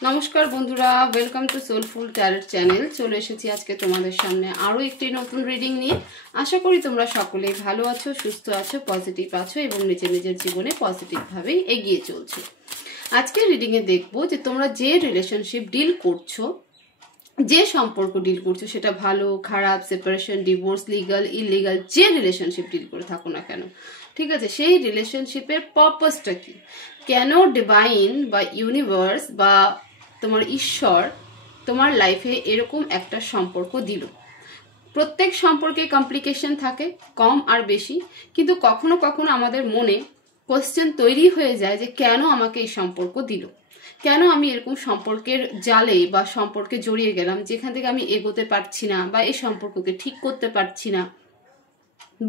নমস্কার বন্ধুরা, welcome to soulful tarot channel. চলে এসেছি আজকে তোমাদের সামনে আরও একটি নতুন রিডিং নিয়ে। আশা করি তোমরা সকলেই ভালো আছো, সুস্থ আছো, পজিটিভ আছো এবং নিজের নিজের জীবনে পজিটিভভাবেই এগিয়ে চলছো। আজকে রিডিংয়ে দেখবো যে তোমরা যে রিলেশনশিপ ডিল করছো, যে সম্পর্ক ডিল করছো, সেটা ভালো খারাপ, সেপারেশন, ডিভোর্স, লিগাল, ইলিগাল, যে রিলেশনশিপ ডিল করে থাকো না কেন, ঠিক আছে, সেই রিলেশনশিপের পারপাসটা কি, কেন ডিভাইন বা ইউনিভার্স বা তোমার ঈশ্বর তোমার লাইফে এরকম একটা সম্পর্ক দিল। প্রত্যেক সম্পর্কে কমপ্লিকেশন থাকে, কম আর বেশি, কিন্তু কখনো কখনো আমাদের মনে কোশ্চেন তৈরি হয়ে যায় যে কেন আমাকে এই সম্পর্ক দিল, কেন আমি এরকম সম্পর্কের জালে বা সম্পর্কে জড়িয়ে গেলাম যেখান থেকে আমি এগোতে পারছি না বা এই সম্পর্ককে ঠিক করতে পারছি না।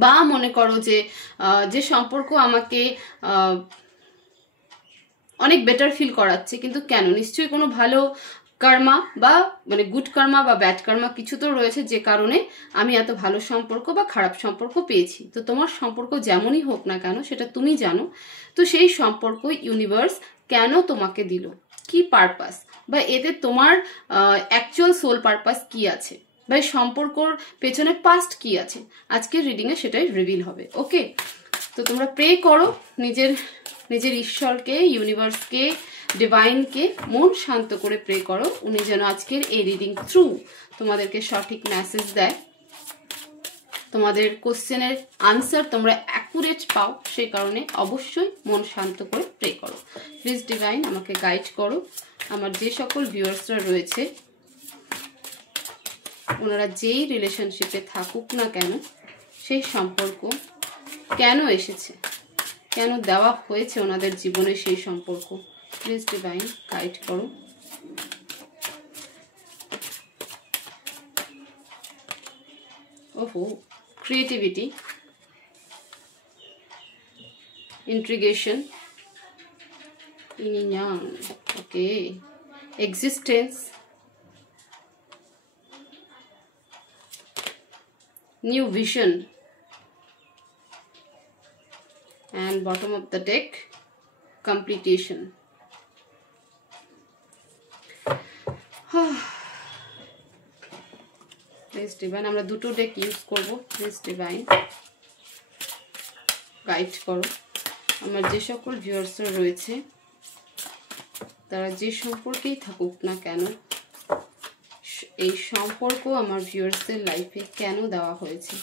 বা মনে করো যে সম্পর্ক আমাকে অনেক বেটার ফিল করাচ্ছে, কিন্তু কেন, নিশ্চয়ই কোনো ভালো কর্মা বা মানে গুড কর্মা বা ব্যাড কর্মা কিছু তো রয়েছে যে কারণে আমি এত ভালো সম্পর্ক বা খারাপ সম্পর্ক পেয়েছি। তো তোমার সম্পর্ক যেমনই হোক না কেন সেটা তুমি জানো। তো সেই সম্পর্ক ইউনিভার্স কেন তোমাকে দিল, কি পারপাস, বা এতে তোমার অ্যাকচুয়াল সোল পারপাস কি আছে, বা এই সম্পর্কর পেছনে পাস্ট কি আছে, আজকের রিডিংয়ে সেটাই রিভিল হবে। ওকে, তো তোমরা প্রে করো নিজের ঈশ্বরকে, ইউনিভার্সকে, ডিভাইনকে মন শান্ত করে প্রে করো, উনি যেন আজকের এই রিডিং থ্রু তোমাদেরকে সঠিক মেসেজ দেয়, তোমাদের কোশ্চেনের আনসার তোমরা অ্যাকুরেট পাও। সেই কারণে অবশ্যই মন শান্ত করে প্রে করো। প্লিজ ডিভাইন আমাকে গাইড করো। আমার যে সকল ভিউয়ার্সরা রয়েছে ওনারা যেই রিলেশনশিপে থাকুক না কেন, সেই সম্পর্ক কেন এসেছে, কেন দেওয়া হয়েছে ওনাদের জীবনে সেই সম্পর্ক, প্লিজ ডিভাইন গাইড করো। ওহো, ক্রিয়েটিভিটি, ইন্ট্রিগেশন, ইনিয়াং, okay, existence, new vision, and bottom of the deck completion. Please divine, আমরা দুটো ডেক ইউজ করব। প্লিজ ডিভাইন গাইড করো। আমার যে সকল ভিউয়ার্সরা রয়েছে তারা যে সম্পর্কেই থাকুক না কেন, এই সম্পর্ক আমার ভিউয়ার্সদের লাইফে কেন দেওয়া হয়েছে,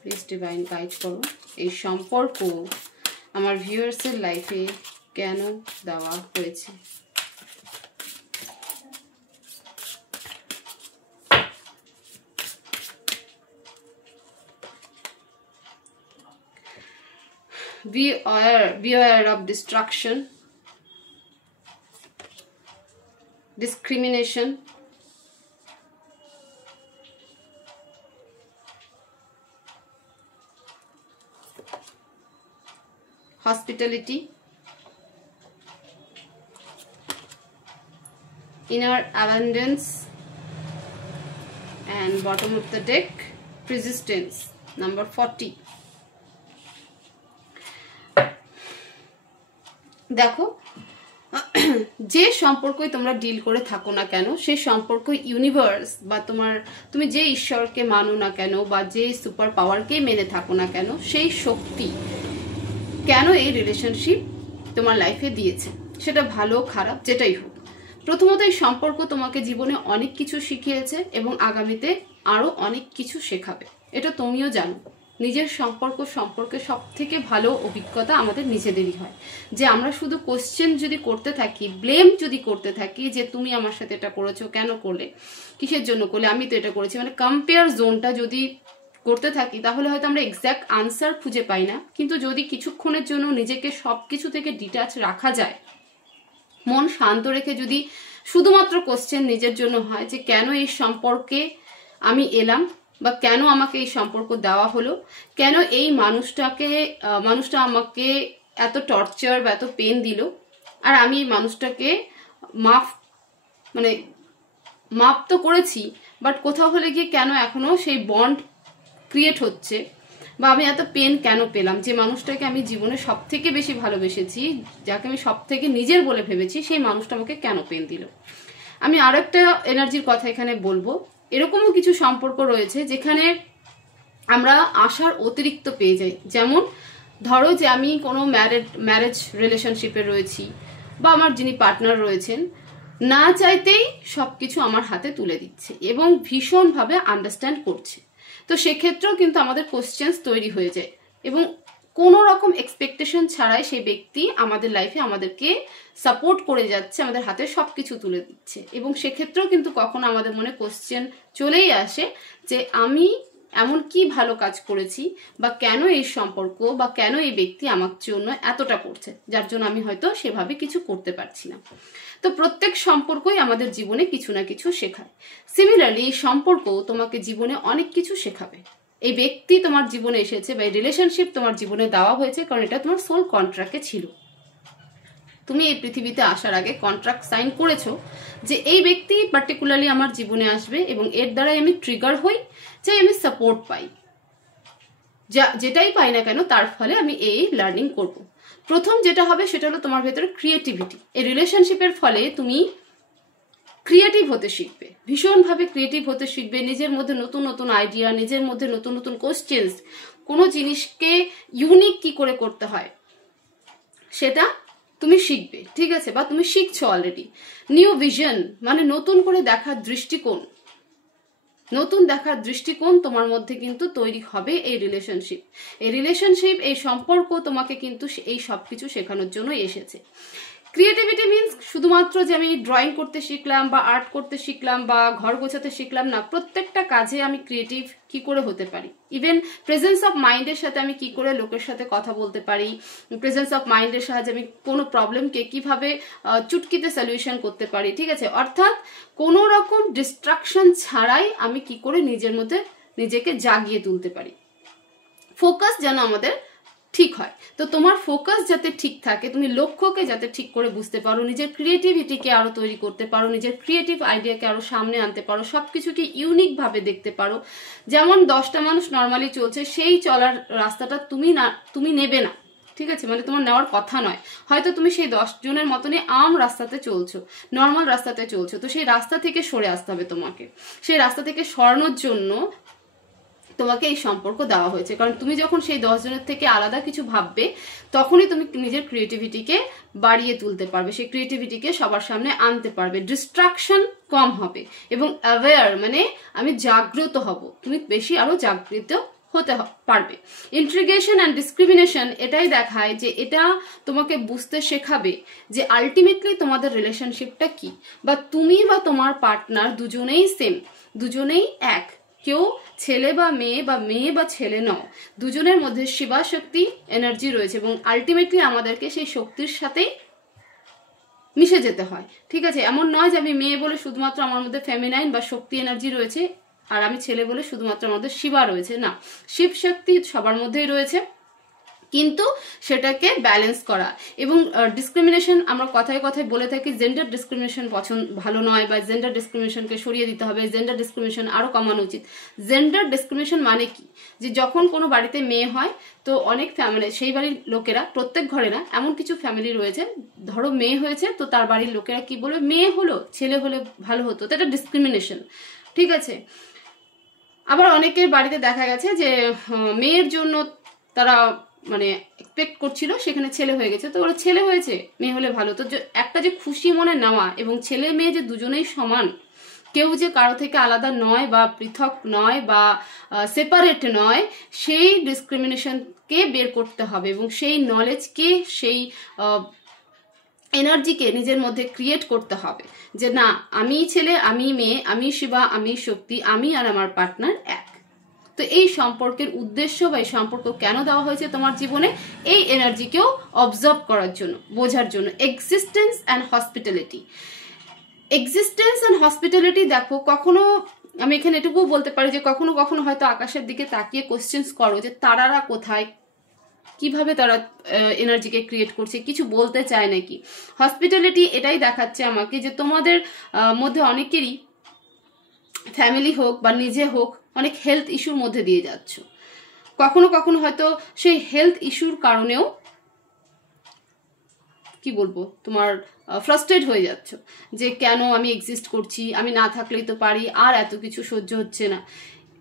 প্লিজ ডিভাইন গাইড করো। এই সম্পর্ক আমার ভিউয়ার্সের লাইফে কেন দেওয়া হয়েছে। Beware of destruction, discrimination, hospitality, inner abundance, and bottom of the deck persistence, number 40. দেখো, যে সম্পর্কই তোমরা ডিল করে থাকো না কেন, সেই সম্পর্ক ইউনিভার্স বা তুমি যে ঈশ্বরকে মানো না কেন বা যে সুপার পাওয়ারকে মেনে থাকো না কেন, সেই শক্তি কেন এই রিলেশনশিপ তোমার লাইফে দিয়েছে, সেটা ভালো খারাপ যেটাই হোক। প্রথমত, এই সম্পর্ক তোমাকে জীবনে অনেক কিছু শিখিয়েছে এবং আগামীতে আরো অনেক কিছু শেখাবে, এটা তুমিও জানো। নিজের সম্পর্কে সব থেকে ভালো অভিজ্ঞতা আমাদের নিজেদেরই হয়। যে আমরা শুধু কোশ্চেন যদি করতে থাকি, ব্লেম যদি করতে থাকি যে তুমি আমার সাথে এটা করেছো, কেন করলে, কিসের জন্য করলে, আমি তো এটা করেছি, মানে কম্পেয়ার জোনটা যদি করতে থাকি তাহলে হয়তো আমরা এক্স্যাক্ট আনসার খুঁজে পাই না। কিন্তু যদি কিছুক্ষণের জন্য নিজেকে সবকিছু থেকে ডিটাচ রাখা যায়, মন শান্ত রেখে যদি শুধুমাত্র কোশ্চেন নিজের জন্য হয় যে কেন এই সম্পর্কে আমি এলাম, বা কেন আমাকে এই সম্পর্ক দেওয়া হলো, কেন এই মানুষটা আমাকে এত টর্চার বা এত পেন দিল, আর আমি এই মানুষটাকে মাফ তো করেছি, বাট কোথাও হলে গিয়ে কেন এখনো সেই বন্ড ক্রিয়েট হচ্ছে, বা আমি এত পেন কেন পেলাম, যে মানুষটাকে আমি জীবনে সব থেকে বেশি ভালোবেসেছি, যাকে আমি সব থেকে নিজের বলে ভেবেছি, সেই মানুষটা আমাকে কেন পেন দিল। আমি আরো একটা এনার্জির কথা এখানে বলবো, এরকমও কিছু সম্পর্ক রয়েছে যেখানে আমরা আশার অতিরিক্ত পেয়ে যাই। যেমন ধরো যে আমি কোনো ম্যারেজ রিলেশনশিপে রয়েছি, বা আমার যিনি পার্টনার রয়েছেন না চাইতেই সবকিছু আমার হাতে তুলে দিচ্ছে এবং ভীষণভাবে আন্ডারস্ট্যান্ড করছে। তো সেক্ষেত্রেও কিন্তু আমাদের কোশ্চেন্স তৈরি হয়ে যায় এবং কোনো রকম এক্সপেকটেশন ছাড়াই সেই ব্যক্তি আমাদের লাইফে আমাদেরকে সাপোর্ট করে যাচ্ছে, আমাদের হাতে সবকিছু তুলে দিচ্ছে। এবং সেক্ষেত্রেও কিন্তু কখনো আমাদের মনে কোশ্চেন চলেই আসে যে আমি এমন কি ভালো কাজ করেছি, বা কেন এই সম্পর্ক বা কেন এই ব্যক্তি আমার জন্য এতটা করছে, যার জন্য আমি হয়তো সেভাবে কিছু করতে পারছি না। তো প্রত্যেক সম্পর্কই আমাদের জীবনে কিছু না কিছু শেখায়। সিমিলারলি এই সম্পর্ক তোমাকে জীবনে অনেক কিছু শেখাবে। এই ব্যক্তি তোমার জীবনে এসেছে বা এই রিলেশনশিপ তোমার জীবনে দেওয়া হয়েছে কারণ এটা তোমার সোল কন্ট্রাক্টে ছিল। তুমি এই পৃথিবীতে আসার আগে কন্ট্রাক্ট সাইন করেছো যে এই ব্যক্তি পার্টিকুলারলি আমার জীবনে আসবে এবং এর দ্বারাই আমি ট্রিগার হই, চাই আমি সাপোর্ট পাই, যেটাই পাই না কেন তার ফলে আমি এই লার্নিং করব। প্রথম যেটা হবে সেটা হলো তোমার ভেতরে ক্রিয়েটিভিটি। এই রিলেশনশিপের ফলে তুমি ক্রিয়েটিভ হতে শিখবে, ভীষণভাবে ক্রিয়েটিভ হতে শিখবে, নিজের মধ্যে নতুন নতুন আইডিয়া, নিজের মধ্যে নতুন নতুন কোশ্চেন্স, কোনো জিনিসকে ইউনিক কি করে করতে হয় সেটা তুমি শিখবে, ঠিক আছে, বা তুমি শিখছো অলরেডি। নিউ ভিশন মানে নতুন করে দেখার দৃষ্টিকোণ, নতুন দেখার দৃষ্টিকোণ তোমার মধ্যে কিন্তু তৈরি হবে এই রিলেশনশিপ। এই সম্পর্ক তোমাকে কিন্তু এই সবকিছু শেখানোর জন্য এসেছে। ক্রিয়েটিভিটি মিনস শুধুমাত্র যে আমি ড্রয়িং করতে শিখলাম বা আর্ট করতে শিখলাম বা ঘর গোছাতে শিখলাম না, প্রত্যেকটা কাজে আমি ক্রিয়েটিভ কি করে হতে পারি। ইভেন প্রেজেন্স অফ মাইন্ডের সাথে আমি কি করে লোকের সাথে কথা বলতে পারি, প্রেজেন্স অফ মাইন্ডের সাহায্যে আমি কোনো প্রবলেমকে কিভাবে চুটকিতে সলিউশন করতে পারি, ঠিক আছে। অর্থাৎ কোনো রকম ডিস্ট্রাকশন ছাড়াই আমি কি করে নিজের মধ্যে নিজেকে জাগিয়ে তুলতে পারি। ফোকাস যেন আমাদের ঠিক হয়। তো তোমার ফোকাস যাতে ঠিক থাকে, তুমি লক্ষ্যকে যাতে ঠিক করে বুঝতে পারো, নিজের ক্রিয়েটিভিটিকে আরো তৈরি করতে পারো, নিজের ক্রিয়েটিভ আইডিয়াকে আরো সামনে আনতে পারো, সবকিছুকে ইউনিক ভাবে দেখতে পারো। যেমন 10টা মানুষ নর্মালি চলছে, সেই চলার রাস্তাটা তুমি নেবে না, ঠিক আছে, মানে তোমার নেওয়ার কথা নয়। হয়তো তুমি সেই 10 জনের মতনই আম রাস্তাতে চলছো, নর্মাল রাস্তাতে চলছো, তো সেই রাস্তা থেকে সরে আসতে হবে তোমাকে। সেই রাস্তা থেকে সরানোর জন্য তোমাকে এই সম্পর্ক দেওয়া হয়েছে, কারণ তুমি যখন সেই 10 জনের থেকে আলাদা কিছু ভাববে তখনই তুমি নিজের ক্রিয়েটিভিটিকে বাড়িয়ে তুলতে পারবে, সেই ক্রিয়েটিভিটিকে সবার সামনে আনতে পারবে, ডিস্ট্রাকশন কম হবে এবং অ্যাওয়্যার মানে আমি জাগ্রত হব, তুমি বেশি আরো জাগৃত হতে পারবে। ইন্ট্রিগেশন অ্যান্ড ডিসক্রিমিনেশন এটাই দেখায় যে এটা তোমাকে বুঝতে শেখাবে যে আলটিমেটলি তোমাদের রিলেশনশিপটা কি, বা তুমি বা তোমার পার্টনার দুজনেই সেম, দুজনেই এক, কেউ ছেলে বা মেয়ে বা ছেলে নও, দুজনের মধ্যে শিবা শক্তি এনার্জি রয়েছে এবং আলটিমেটলি আমাদেরকে সেই শক্তির সাথেই মিশে যেতে হয়, ঠিক আছে। এমন নয় যে আমি মেয়ে বলে শুধুমাত্র আমার মধ্যে ফেমিনাইন বা শক্তি এনার্জি রয়েছে আর আমি ছেলে বলে শুধুমাত্র আমাদের শিবা রয়েছে, না, শিব শক্তি সবার মধ্যেই রয়েছে, কিন্তু সেটাকে ব্যালেন্স করা। এবং ডিসক্রিমিনেশন আমরা কথায় কথায় বলে থাকি জেন্ডার ডিসক্রিমিনেশন ভালো নয়, বা জেন্ডার ডিসক্রিমিনেশনকে সরিয়ে দিতে হবে, জেন্ডার ডিসক্রিমিনেশন আরো কমানো উচিত। জেন্ডার ডিসক্রিমিনেশন মানে কি, যে যখন কোনো বাড়িতে মেয়ে হয় তো অনেক ফ্যামিলি, সেই বাড়ির লোকেরা, প্রত্যেক ঘরে না, এমন কিছু ফ্যামিলি রয়েছে, ধরো মেয়ে হয়েছে তো তার বাড়ির লোকেরা কি বলবে, মেয়ে হলো, ছেলে হলে ভালো হতো, তো এটা ডিসক্রিমিনেশন, ঠিক আছে। আবার অনেকের বাড়িতে দেখা গেছে যে মেয়ের জন্য তারা মানে এক্সপেক্ট করছিল, সেখানে ছেলে হয়ে গেছে, তো ওরা ছেলে হয়েছে, মেয়ে হলে ভালো। তো একটা যে খুশি মনে নেওয়া এবং ছেলে মেয়ে যে দুজনেই সমান, কেউ যে কারো থেকে আলাদা নয় বা পৃথক নয় বা সেপারেট নয়, সেই ডিসক্রিমিনেশনকে বের করতে হবে এবং সেই নলেজকে, সেই এনার্জিকে নিজের মধ্যে ক্রিয়েট করতে হবে যে না, আমি ছেলে, আমি মেয়ে, আমি শিবা, আমি শক্তি, আমি আর আমার পার্টনার এক। তো এই সম্পর্কের উদ্দেশ্য বা এই সম্পর্ক কেন দেওয়া হয়েছে তোমার জীবনে, এই এনার্জিকেও অবজার্ভ করার জন্য, বোঝার জন্য। Existence and hospitality, existence and hospitality দেখো, কখনো আমি এখানে এটুকুও বলতে পারি যে কখনো কখনো হয়তো আকাশের দিকে তাকিয়ে কোশ্চেন্স করো যে তারারা কোথায়, কিভাবে তারা এনার্জিকে ক্রিয়েট করছে, কিছু বলতে চায় নাকি। হসপিটালিটি এটাই দেখাচ্ছে আমাকে যে তোমাদের মধ্যে অনেকেরই ফ্যামিলি হোক বা নিজে হোক অনেক হেলথ ইস্যুর মধ্যে দিয়ে যাচ্ছ, কখনো কখনো হয়তো সেই হেলথ ইস্যুর কারণেও কি বলবো, তোমার ফ্রাস্ট্রেট হয়ে যাচ্ছ যে কেন আমি এক্সিস্ট করছি, আমি না থাকলেই তো পারি, আর এত কিছু সহ্য হচ্ছে না।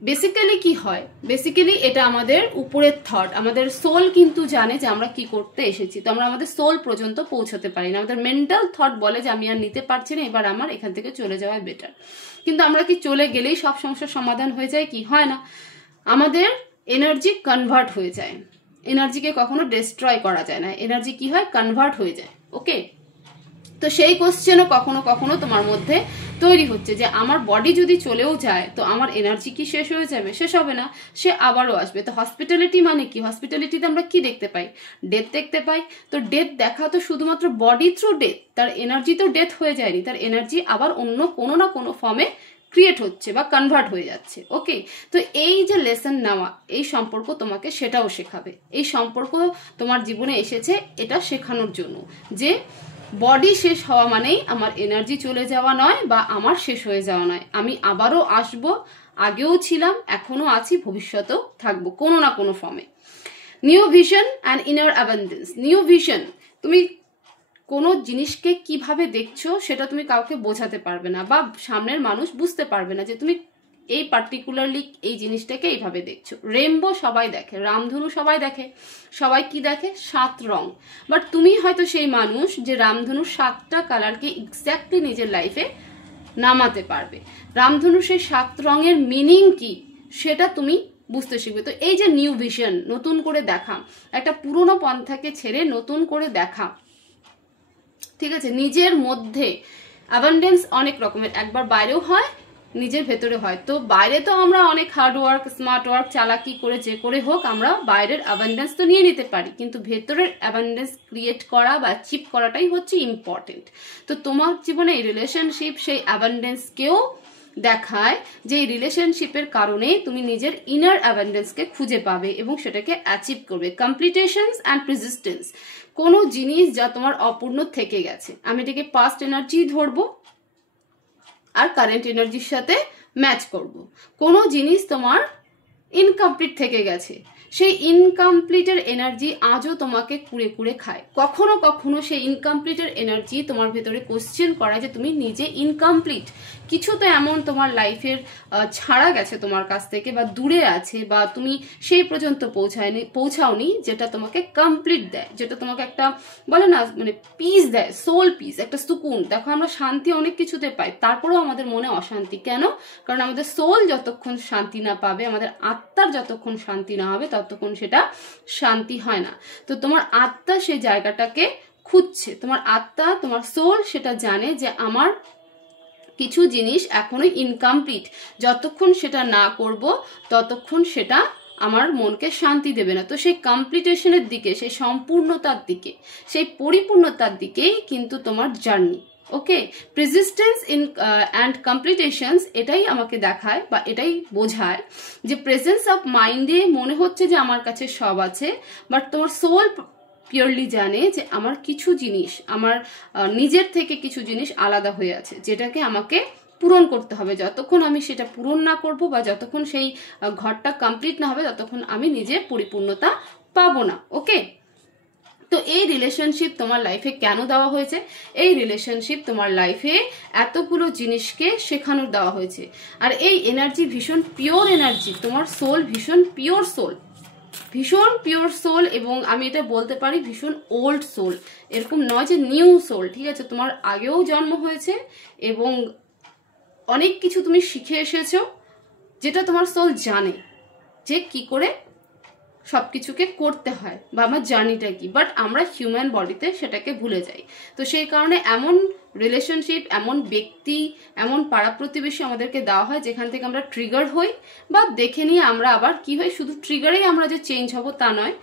বেসিক্যালি কি হয়, বেসিক্যালি এটা আমাদের উপরের থট, আমাদের সোল কিন্তু জানে যে আমরা কি করতে এসেছি, তো আমরা আমাদের সোল পর্যন্ত পৌঁছতে পারি না। আমাদের মেন্টাল থট বলে যে আমি আর নিতে পারছি না, এবার আমার এখান থেকে চলে যাওয়াই বেটার। কিন্তু আমরা কি চলে গেলেই সব সমস্যার সমাধান হয়ে যায়? কি হয় না, আমাদের এনার্জি কনভার্ট হয়ে যায়। এনার্জিকে কখনো ডিস্ট্রয় করা যায় না, এনার্জি কি হয়, কনভার্ট হয়ে যায়। ওকে, তো সেই কোশ্চেনও কখনো কখনো তোমার মধ্যে তৈরি হচ্ছে যে আমার বডি যদি চলেও যায় তো আমার এনার্জি কি শেষ হয়ে যাবে? শেষ হবে না, সে আবারও আসবে। তো হসপিটালিটি মানে কি? হসপিটালিটিতে আমরা কি দেখতে পাই? ডেথ দেখতে পাই। তো ডেথ দেখা তো শুধুমাত্র বডি থ্রু ডেথ, তার এনার্জি তো ডেথ হয়ে যায়নি, তার এনার্জি আবার অন্য কোনো না কোনো ফর্মে ক্রিয়েট হচ্ছে বা কনভার্ট হয়ে যাচ্ছে। ওকে, তো এই যে লেসন নেওয়া, এই সম্পর্ক তোমাকে সেটাও শেখাবে। এই সম্পর্ক তোমার জীবনে এসেছে এটা শেখানোর জন্য যে বডি শেষ হওয়া মানেই আমার এনার্জি চলে যাওয়া নয়, বা আমার শেষ হয়ে যাওয়া নয়। আমি আবারও আসব, আগেও ছিলাম, এখনো আছি, ভবিষ্যতেও থাকবো কোনো না কোনো ফর্মে। New vision and inner abundance. New vision, তুমি কোনো জিনিসকে কিভাবে দেখছো সেটা তুমি কাউকে বোঝাতে পারবে না, বা সামনের মানুষ বুঝতে পারবে না যে তুমি এই পার্টিকুলারলি এই জিনিসটাকে এইভাবে দেখছো। রেইনবো সবাই দেখে, রামধনু সবাই দেখে, সবাই কি দেখে? 7 রং। বাট তুমি হয়তো সেই মানুষ যে রামধনুর 7টা কালারকে এক্স্যাক্টলি নিজের লাইফে নামাতে পারবে। রামধনুর সেই 7 রঙের মিনিং কি সেটা তুমি বুঝতে শিখবে। তো এই যে নিউ ভিশন, নতুন করে দেখা, একটা পুরনো পন্থাকে ছেড়ে নতুন করে দেখা, ঠিক আছে? নিজের মধ্যে অ্যাবান্ডেন্স অনেক রকমের, একবার বাইরেও হয়, নিজের ভেতরে হয়। তো বাইরে তো আমরা অনেক হার্ড ওয়ার্ক, স্মার্ট ওয়ার্ক, চালাকি করে যে করে হোক আমরা বাইরের অ্যাবান্ডেন্স তো নিয়ে নিতে পারি, কিন্তু ভেতরের অ্যাবান্ডেন্স ক্রিয়েট করা বা অ্যাচিভ করাটাই হচ্ছে ইম্পর্টেন্ট। তো তোমার জীবনে এই রিলেশনশিপ সেই অ্যাবান্ডেন্সকেও দেখায় যে এই রিলেশনশিপের কারণে তুমি নিজের ইনার অ্যাবান্ডেন্সকে খুঁজে পাবে এবং সেটাকে অ্যাচিভ করবে। কমপ্লিটেশনস অ্যান্ড প্রেজিস্টেন্স, কোনো জিনিস যা তোমার অপূর্ণ থেকে গেছে, আমি এটাকে পাস্ট এনার্জি ধরবো আর কারেন্ট এনার্জির সাথে ম্যাচ করব। কোনো জিনিস তোমার ইনকমপ্লিট থেকে গেছে, সেই ইনকমপ্লিটের এনার্জি আজও তোমাকে কুড়ে কুড়ে খায়। কখনো কখনো সেই ইনকমপ্লিটের এনার্জি তোমার ভেতরে কোশ্চেন করায় যে তুমি নিজে ইনকমপ্লিট, কিছু তো এমন তোমার লাইফের ছাড়া গেছে তোমার কাছ থেকে, বা দূরে আছে, বা তুমি সেই পর্যন্ত পৌঁছাওনি যেটা তোমাকে কমপ্লিট দেয়, যেটা তোমাকে একটা বলে না মানে পিস দেয়, সোল পিস, একটা সুকুন। দেখো আমরা শান্তি অনেক কিছুতে পাই, তারপরেও আমাদের মনে অশান্তি কেন? কারণ আমাদের সোল যতক্ষণ শান্তি না পাবে, আমাদের আত্মার যতক্ষণ শান্তি না হবে ততক্ষণ সেটা শান্তি হয় না। তো তোমার আত্মা সেই জায়গাটাকে খুঁজছে, তোমার আত্মা, তোমার সোল সেটা জানে যে আমার কিছু জিনিস এখনো ইনকমপ্লিট, যতক্ষণ সেটা না করব ততক্ষণ সেটা আমার মনকে শান্তি দেবে না। তো সেই কমপ্লিটেশনের দিকে, সেই সম্পূর্ণতার দিকে, সেই পরিপূর্ণতার দিকেই কিন্তু তোমার জার্নি। ওকে, প্রেজিস্টেন্স ইন অ্যান্ড কমপ্লিটেশনস এটাই আমাকে দেখায় বা এটাই বোঝায় যে প্রেজেন্স অফ মাইন্ডে মনে হচ্ছে যে আমার কাছে সব আছে, বাট তোমার সোল পিওরলি জানে যে আমার কিছু জিনিস, আমার নিজের থেকে কিছু জিনিস আলাদা হয়ে আছে, যেটাকে আমাকে পূরণ করতে হবে। যতক্ষণ আমি সেটা পূরণ না করব বা যতক্ষণ সেই ঘরটা কমপ্লিট না হবে ততক্ষণ আমি নিজে পরিপূর্ণতা পাবো না। ওকে, তো এই রিলেশনশিপ তোমার লাইফে কেন দেওয়া হয়েছে? এই রিলেশনশিপ তোমার লাইফে এতগুলো জিনিসকে শেখানোর দেওয়া হয়েছে। আর এই এনার্জি ভীষণ পিওর এনার্জি, তোমার সোল ভীষণ পিওর সোল, ভীষণ পিওর সোল, এবং আমি এটা বলতে পারি ভীষণ ওল্ড সোল। এরকম নয় যে নিউ সোল, ঠিক আছে? তোমার আগেও জন্ম হয়েছে এবং অনেক কিছু তুমি শিখে এসেছো, যেটা তোমার সোল জানে যে কি করে সবকিছুকে করতে হয় বা আমার জার্নিটা কি, বাট আমরা হিউম্যান বডিতে সেটাকে ভুলে যাই। তো সেই কারণে এমন রিলেশনশিপ, এমন ব্যক্তি, এমন পাড়া প্রতিবেশী আমাদেরকে দেওয়া হয় যেখান থেকে আমরা ট্রিগার হই, বা দেখে নিয়ে আমরা আবার কি হয়, শুধু ট্রিগারেই আমরা যে চেঞ্জ হব তা নয়,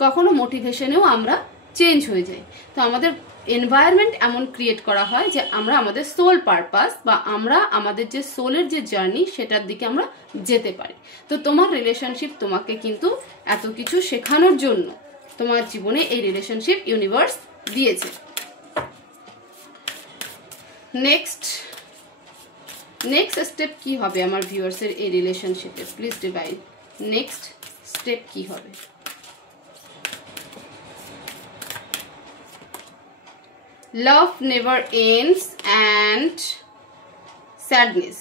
কখনো মোটিভেশনেও আমরা চেঞ্জ হয়ে যাই। তো আমাদের এনভায়রনমেন্ট এমন ক্রিয়েট করা হয় যে আমরা আমাদের সোল পারপাস বা আমরা আমাদের যে সোলের যে জার্নি সেটার দিকে আমরা যেতে পারি। তো তোমার রিলেশনশিপ তোমাকে কিন্তু এত কিছু শেখানোর জন্য তোমার জীবনে এই রিলেশনশিপ ইউনিভার্স দিয়েছে। নেক্সট স্টেপ কি হবে আমার ভিউয়ার্সের এই রিলেশনশিপে? প্লিজ ডিভাইন, নেক্সট স্টেপ কি হবে? Love never ends and sadness.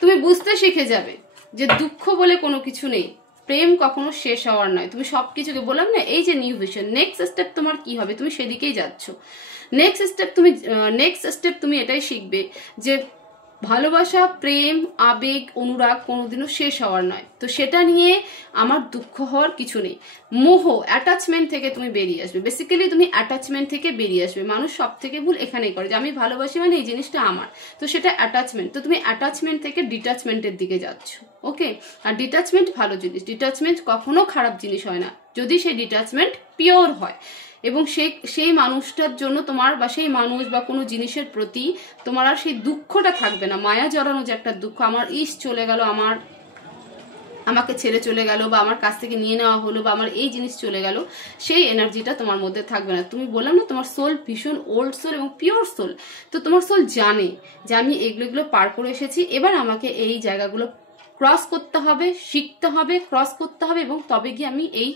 তুমি বুঝতে শিখে যাবে যে দুঃখ বলে কোনো কিছু নেই, প্রেম কখনো শেষ হওয়ার নয়। তুমি সবকিছুকে বললাম না, এই যে নিউ ভিশন, নেক্সট স্টেপ তোমার কি হবে, তুমি সেদিকেই যাচ্ছ। নেক্সট স্টেপ তুমি এটাই শিখবে যে ভালোবাসা, প্রেম, আবেগ, অনুরাগ কোনোদিনও শেষ হওয়ার নয়। তো সেটা নিয়ে আমার দুঃখ হওয়ার কিছু নেই। মোহ, অ্যাটাচমেন্ট থেকে তুমি বেরিয়ে আসবে। বেসিক্যালি তুমি অ্যাটাচমেন্ট থেকে বেরিয়ে আসবে। মানুষ সব থেকে ভুল এখানেই করে যে আমি ভালোবাসি মানে এই জিনিসটা আমার, তো সেটা অ্যাটাচমেন্ট। তো তুমি অ্যাটাচমেন্ট থেকে ডিটাচমেন্টের দিকে যাচ্ছ। ওকে, আর ডিটাচমেন্ট ভালো জিনিস, ডিটাচমেন্ট কখনো খারাপ জিনিস হয় না যদি সেই ডিটাচমেন্ট পিওর হয় এবং সেই মানুষটার জন্য তোমার বা সেই মানুষ বা কোনো জিনিসের প্রতি তোমার আর সেই দুঃখটা থাকবে না। মায়া জড়ানো যে একটা দুঃখ, আমার চলে গেল, আমাকে ছেড়ে চলে গেল, বা আমার কাছ থেকে নিয়ে নেওয়া হলো, বা আমার এই জিনিস চলে গেল, সেই এনার্জিটা তোমার মধ্যে থাকবে না। তুমি বললাম না তোমার সোল ভীষণ ওল্ড সোল এবং পিওর সোল। তো তোমার সোল জানে যে আমি এগুলো পার করে এসেছি, এবার আমাকে এই জায়গাগুলো ক্রস করতে হবে, শিখতে হবে, ক্রস করতে হবে, এবং তবে গিয়ে আমি এই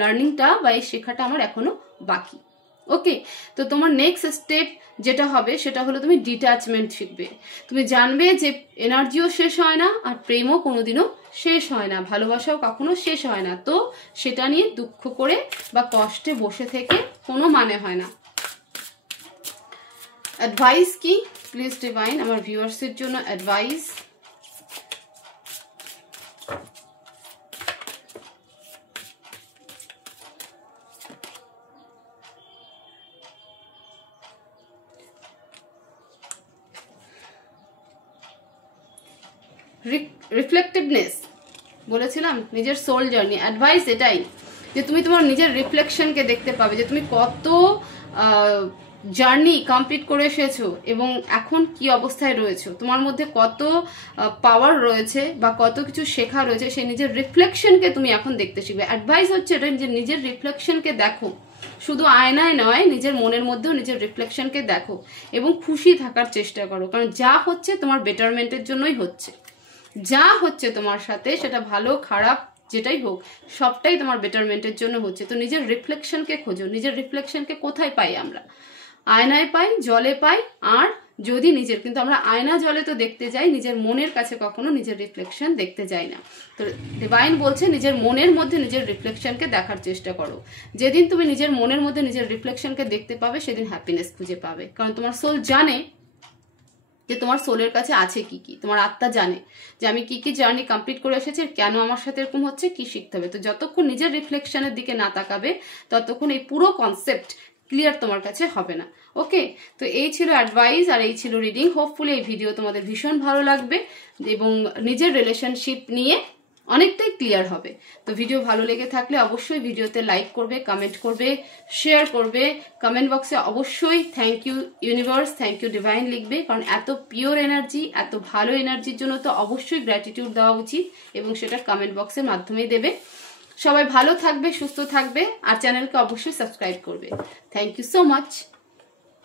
লার্নিংটা বা এই শেখাটা আমার এখনো বাকি। ওকে, তো তোমার নেক্সট স্টেপ যেটা হবে সেটা হলো তুমি ডিট্যাচমেন্ট শিখবে। তুমি জানবে যে এনার্জিও শেষ হয় না, আর প্রেমও কোনোদিনও শেষ হয় না, ভালোবাসাও কখনো শেষ হয় না। তো সেটা নিয়ে দুঃখ করে বা কষ্টে বসে থেকে কোনো মানে হয় না। অ্যাডভাইস কি প্লিজ ডিভাইন, আমার ভিউয়ার্সের জন্য অ্যাডভাইস। রিফ্লেক্টিভনেস বলেছিলাম, নিজের সোল জার্নি। অ্যাডভাইস এটাই যে তুমি তোমার নিজের রিফ্লেকশনকে দেখতে পাবে যে তুমি কত জার্নি কমপ্লিট করে এসেছো এবং এখন কি অবস্থায় রয়েছো, তোমার মধ্যে কত পাওয়ার রয়েছে বা কত কিছু শেখা রয়েছে, সেই নিজের রিফ্লেকশনকে তুমি এখন দেখতে শিখবে। অ্যাডভাইস হচ্ছে এটা যে নিজের রিফ্লেকশনকে দেখো, শুধু আয়নায় নয়, নিজের মনের মধ্যেও নিজের রিফ্লেকশনকে দেখো এবং খুশি থাকার চেষ্টা করো। কারণ যা হচ্ছে তোমার বেটারমেন্টের জন্যই হচ্ছে, যা হচ্ছে তোমার সাথে সেটা ভালো খারাপ যেটাই হোক সবটাই তোমার বেটারমেন্টের জন্য হচ্ছে। তো নিজের রিফ্লেকশনকে খোঁজো। নিজের রিফ্লেকশনকে কোথায় পাই আমরা? আয়নায় পাই, জলে পাই, আর যদি নিজের, কিন্তু আমরা আয়না জলে তো দেখতে যাই, নিজের মনের কাছে কখনো নিজের রিফ্লেকশন দেখতে যাই না। তো ডিভাইন বলছে নিজের মনের মধ্যে নিজের রিফ্লেকশনকে দেখার চেষ্টা করো। যেদিন তুমি নিজের মনের মধ্যে নিজের রিফ্লেকশনকে দেখতে পাবে সেদিন হ্যাপিনেস খুঁজে পাবে। কারণ তোমার সোল জানে যে তোমার সোলের কাছে আছে কি কি, তোমার আত্মা জানে যে আমি কি কি জার্নি কমপ্লিট করে এসেছি, কেন আমার সাথে এরকম হচ্ছে, কি শিখতে হবে। তো যতক্ষণ নিজের রিফ্লেকশনের দিকে না তাকাবে ততক্ষণ এই পুরো কনসেপ্ট ক্লিয়ার তোমার কাছে হবে না। ওকে, তো এই ছিল অ্যাডভাইস আর এই ছিল রিডিং। হোপফুলি এই ভিডিও তোমাদের ভীষণ ভালো লাগবে এবং নিজের রিলেশনশিপ নিয়ে অনেকটাই ক্লিয়ার হবে। তো ভিডিও ভালো লেগে থাকলে অবশ্যই ভিডিওতে লাইক করবে, কমেন্ট করবে, শেয়ার করবে, কমেন্ট বক্সে অবশ্যই thank you universe, thank you divine লিখবে। কারণ এত পিওর এনার্জি, এত ভালো এনার্জির জন্য তো অবশ্যই গ্র্যাটিটিউড দেওয়া উচিত এবং সেটা কমেন্ট বক্সের মাধ্যমেই দেবে। সবাই ভালো থাকবে, সুস্থ থাকবে, আর চ্যানেলকে অবশ্যই সাবস্ক্রাইব করবে। Thank you so much.